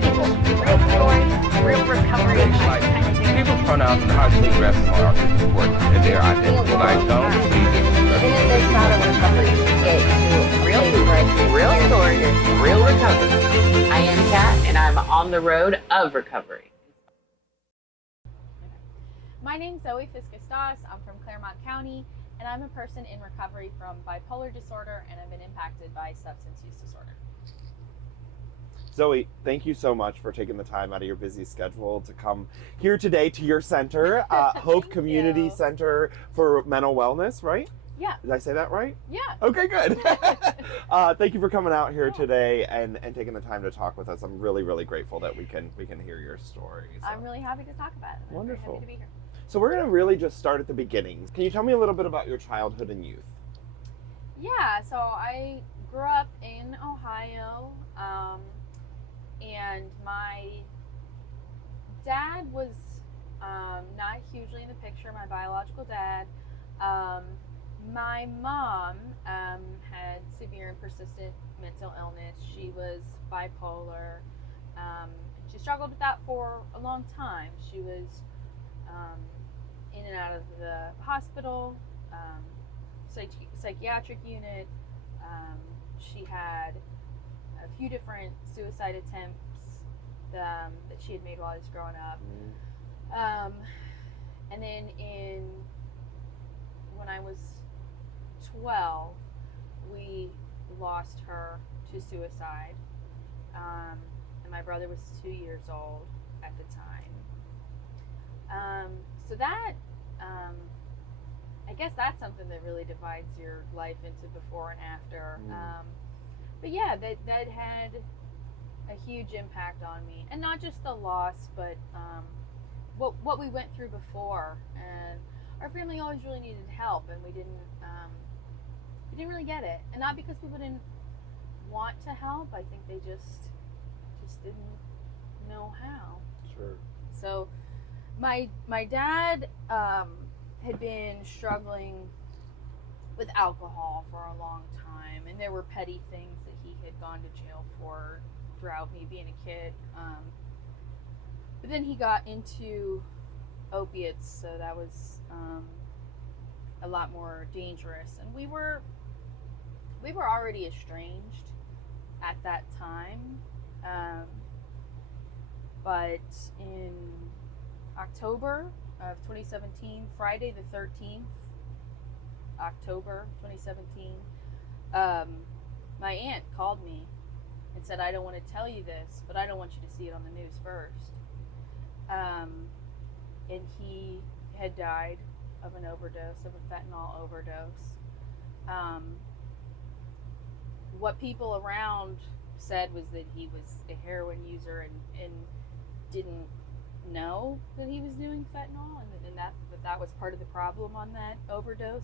people, real stories, real recovery advice. People's pronouns and how to address them are important in their identity. When I don't see this, Even if it's not a recovery, it's real stories, real stories, real recovery. I am Kat, and I'm on the road of recovery. My name's Zoe Fiscus-Doss. I'm from Claremont County, and I'm a person in recovery from bipolar disorder, and I've been impacted by substance use disorder. Zoe, thank you so much for taking the time out of your busy schedule to come here today to your center, Hope Community Center for Mental Wellness, right? Yeah. Did I say that right? Yeah. Okay, good. Thank you for coming out here today and taking the time to talk with us. I'm really, really grateful that we can hear your story. So. I'm really happy to talk about it. Wonderful. I'm happy to be here. So we're going to really just start at the beginning. Can you tell me a little bit about your childhood and youth? Yeah, so I grew up in Ohio, and my dad was not hugely in the picture, my biological dad. My mom had severe and persistent mental illness. She was bipolar. She struggled with that for a long time. She was in and out of the hospital, psychiatric unit. She had a few different suicide attempts that she had made while I was growing up. And then when I was 12, we lost her to suicide. And my brother was 2 years old at the time. So that, I guess that's something that really divides your life into before and after. But yeah, that had a huge impact on me, and not just the loss, but what we went through before. And our family always really needed help, and we didn't really get it. And not because people didn't want to help. I think they just didn't know how. Sure. So my dad had been struggling with alcohol for a long time, and there were petty things that he had gone to jail for throughout me being a kid. But then he got into opiates, so that was a lot more dangerous. And we were already estranged at that time. But in October of 2017, Friday the 13th, October 2017, my aunt called me and said, "I don't want to tell you this, but I don't want you to see it on the news first." And he had died of an overdose, of a fentanyl overdose. What people around said was that he was a heroin user and didn't know that he was doing fentanyl, and that was part of the problem on that overdose.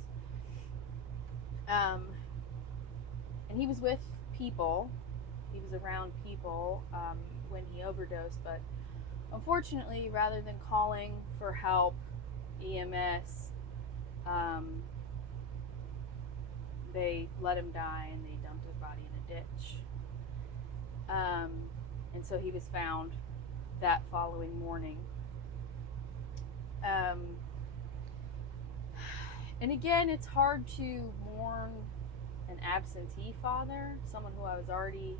And he was with people, he was around people when he overdosed, but unfortunately, rather than calling for help, EMS, they let him die, and they dumped his body in a ditch. And so he was found that following morning. And again, it's hard to mourn an absentee father, someone who I was already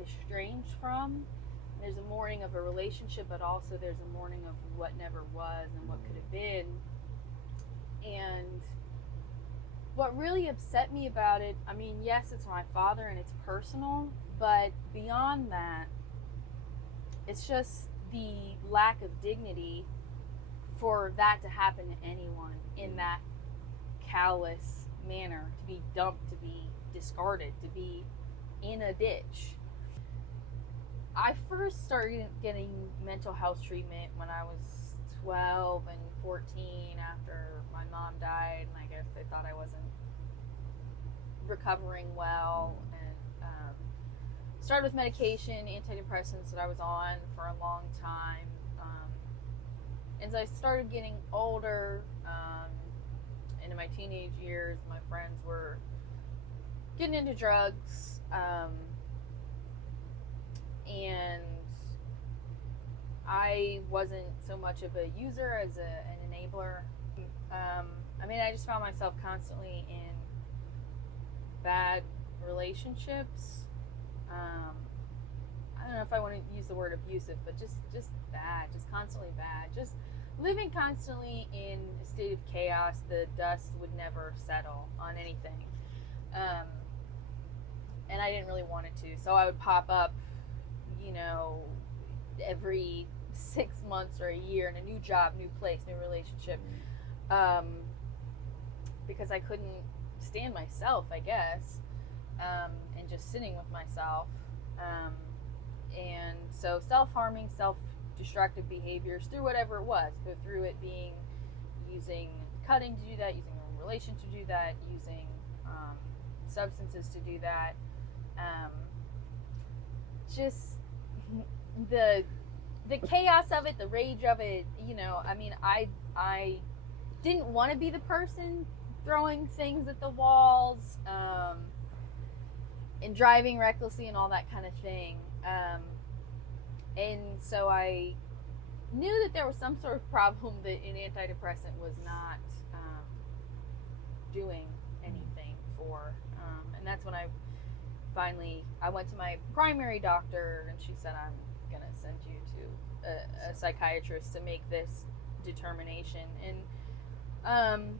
estranged from. There's a mourning of a relationship, but also there's a mourning of what never was and what could have been. And what really upset me about it, I mean, yes, it's my father and it's personal, but beyond that, it's just the lack of dignity for that to happen to anyone in that callous manner, to be dumped, to be discarded, to be in a ditch. I first started getting mental health treatment when I was 12 and 14 after my mom died, and I guess they thought I wasn't recovering well, and started with medication, antidepressants that I was on for a long time. As I started getting older, into my teenage years, my friends were getting into drugs, and I wasn't so much of a user as an enabler. I mean, I just found myself constantly in bad relationships. I don't know if I want to use the word abusive, but just bad, just constantly bad, just living constantly in a state of chaos. The dust would never settle on anything, and I didn't really want it to. So I would pop up, every 6 months or a year in a new job, new place, new relationship, because I couldn't stand myself, I guess, and just sitting with myself. And so self-harming, self-destructive behaviors through whatever it was, but through it being using cutting to do that, using a relation to do that, using substances to do that. Just the chaos of it, the rage of it, I mean, I didn't want to be the person throwing things at the walls, and driving recklessly and all that kind of thing. And so I knew that there was some sort of problem that an antidepressant was not doing anything for. And that's when I went to my primary doctor, and she said, I'm going to send you to a psychiatrist to make this determination. And,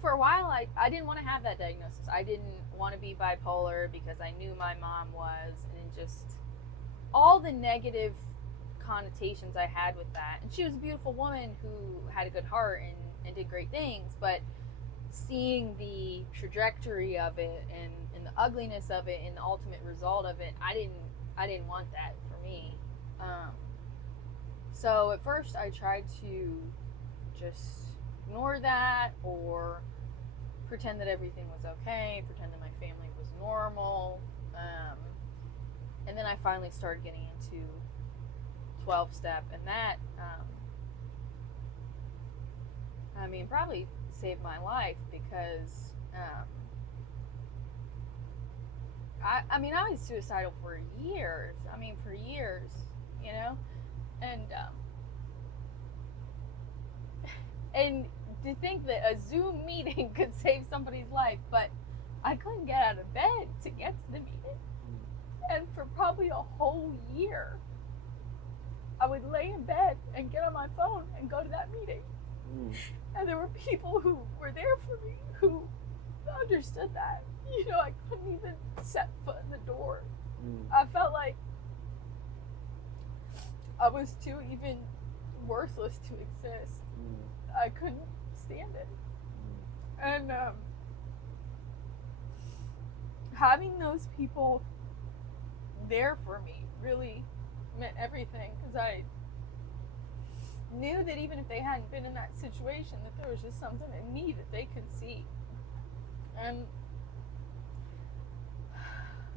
for a while, I didn't want to have that diagnosis. I didn't want to be bipolar because I knew my mom was, and just all the negative connotations I had with that. And she was a beautiful woman who had a good heart and did great things, but seeing the trajectory of it and the ugliness of it and the ultimate result of it, I didn't want that for me. So at first I tried to just ignore that, or pretend that everything was okay, pretend that my family was normal. And then I finally started getting into 12-step, and that, probably saved my life, because I was suicidal for years. And to think that a Zoom meeting could save somebody's life, but I couldn't get out of bed to get to the meeting. And for probably a whole year, I would lay in bed and get on my phone and go to that meeting. And there were people who were there for me who understood that. I couldn't even set foot in the door. I felt like I was too even worthless to exist. I couldn't stand it. And having those people there for me really meant everything, because I knew that even if they hadn't been in that situation, that there was just something in me that they could see. And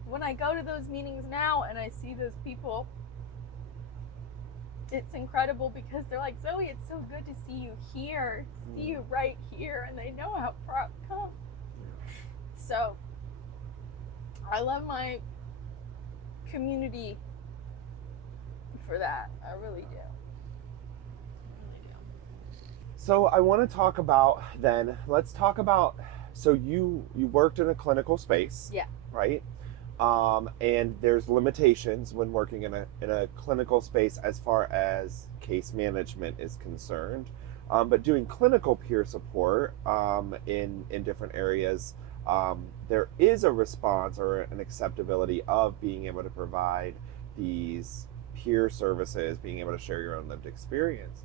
when I go to those meetings now and I see those people, it's incredible, because they're like, Zoe, it's so good to see you here, see you right here, and they know how far I've come. So I love my community for that. I really do. So I want to talk about so you worked in a clinical space. Yeah. Right? And there's limitations when working in a clinical space as far as case management is concerned. But doing clinical peer support in different areas, there is a response or an acceptability of being able to provide these peer services, being able to share your own lived experience.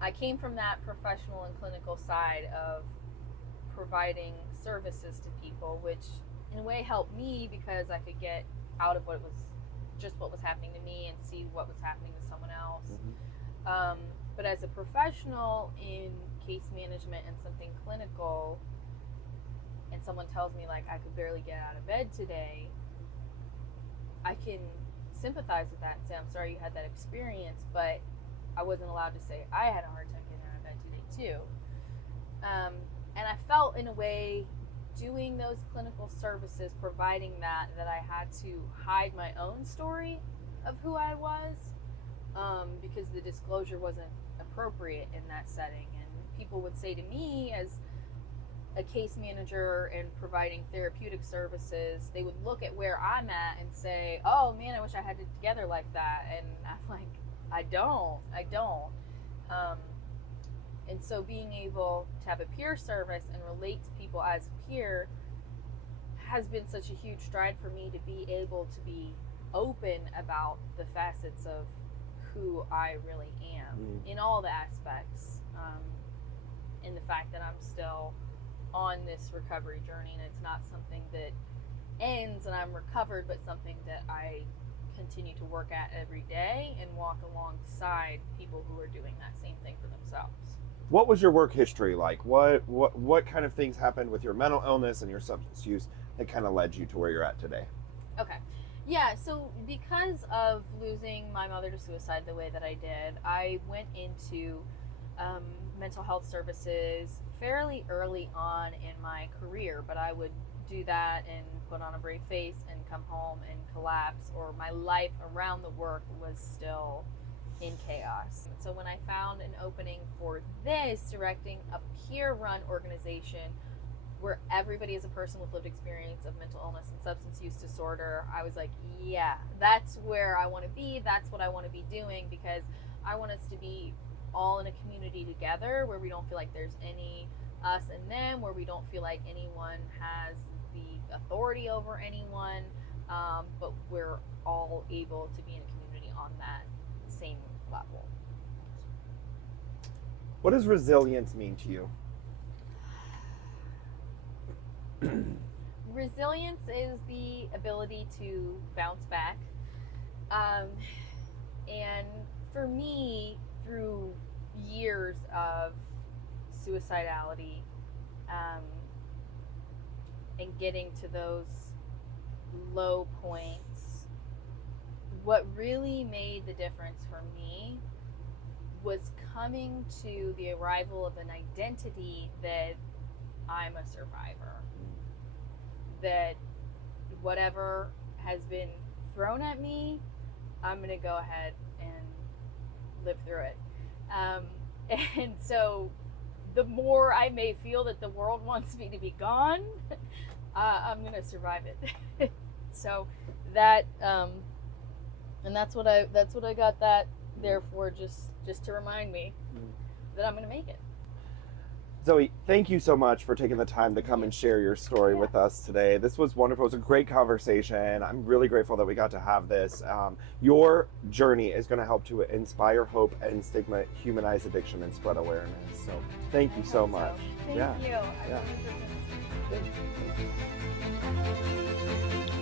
I came from that professional and clinical side of providing services to people, which in a way helped me, because I could get out of what was happening to me and see what was happening to someone else. But as a professional in case management and something clinical, and someone tells me, like, I could barely get out of bed today, I can sympathize with that and say, I'm sorry you had that experience, but I wasn't allowed to say I had a hard time getting out of bed today too. And I felt, in a way, doing those clinical services, providing that I had to hide my own story of who I was, because the disclosure wasn't appropriate in that setting. And people would say to me, as a case manager and providing therapeutic services, they would look at where I'm at and say, oh man, I wish I had it together like that. And I'm like, I don't. And so being able to have a peer service and relate to people as a peer has been such a huge stride for me, to be able to be open about the facets of who I really am in all the aspects, and the fact that I'm still on this recovery journey, and it's not something that ends and I'm recovered, but something that I continue to work at every day and walk alongside people who are doing that same thing for themselves. What was your work history like? What kind of things happened with your mental illness and your substance use that kind of led you to where you're at today? Okay. Yeah, so because of losing my mother to suicide the way that I did, I went into mental health services fairly early on in my career, but I would do that and put on a brave face and come home and collapse, or my life around the work was still in chaos. So when I found an opening for this, directing a peer-run organization where everybody is a person with lived experience of mental illness and substance use disorder, I was like, yeah, that's where I want to be. That's what I want to be doing, because I want us to be all in a community together where we don't feel like there's any us and them, where we don't feel like anyone has the authority over anyone, but we're all able to be in a community on that same level. What does resilience mean to you? Resilience is the ability to bounce back. And for me, through years of suicidality, and getting to those low points, what really made the difference for me was coming to the arrival of an identity that I'm a survivor. That whatever has been thrown at me, I'm going to go ahead and live through it. And so the more I may feel that the world wants me to be gone, I'm going to survive it. So that, and that's what I got that there for, just to remind me that I'm going to make it. Zoe, thank you so much for taking the time to come and share your story with us today. This was wonderful. It was a great conversation. I'm really grateful that we got to have this. Your journey is going to help to inspire hope and stigma, humanize addiction, and spread awareness. So thank you so much. Thank you. I really appreciate it. Good.